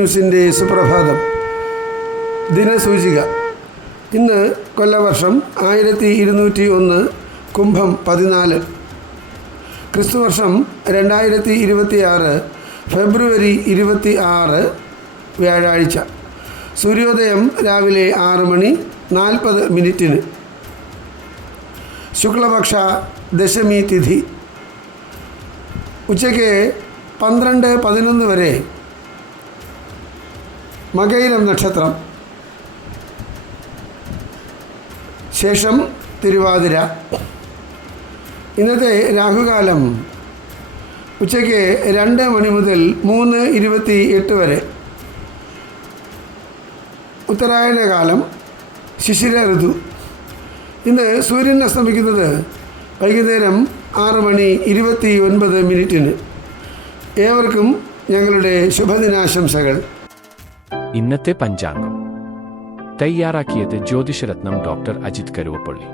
ന്യൂസിൻ്റെ സുപ്രഭാതം. ദിനസൂചിക. ഇന്ന് കൊല്ലവർഷം 1201 കുംഭം 14, ക്രിസ്തുവർഷം 2026 ഫെബ്രുവരി 26 വ്യാഴാഴ്ച. സൂര്യോദയം രാവിലെ 6:40 ശുക്ലപക്ഷ ദശമി തിഥി. ഉച്ചയ്ക്ക് 12:11 വരെ മകയിരം നക്ഷത്രം, ശേഷം തിരുവാതിര. ഇന്നത്തെ രാഹുകാലം ഉച്ചയ്ക്ക് 2 മണി മുതൽ 3:28 വരെ. ഉത്തരായന കാലം, ശിശിര ഋതു. ഇന്ന് സൂര്യൻ അസ്തമിക്കുന്നത് വൈകുന്നേരം 6:29. ഏവർക്കും ഞങ്ങളുടെ ശുഭദിനാശംസകൾ. ഇന്നത്തെ പഞ്ചാംഗം തയ്യാറാക്കിയത് ജ്യോതിഷരത്നം ഡോക്ടർ അജിത് കരുവപ്പള്ളി.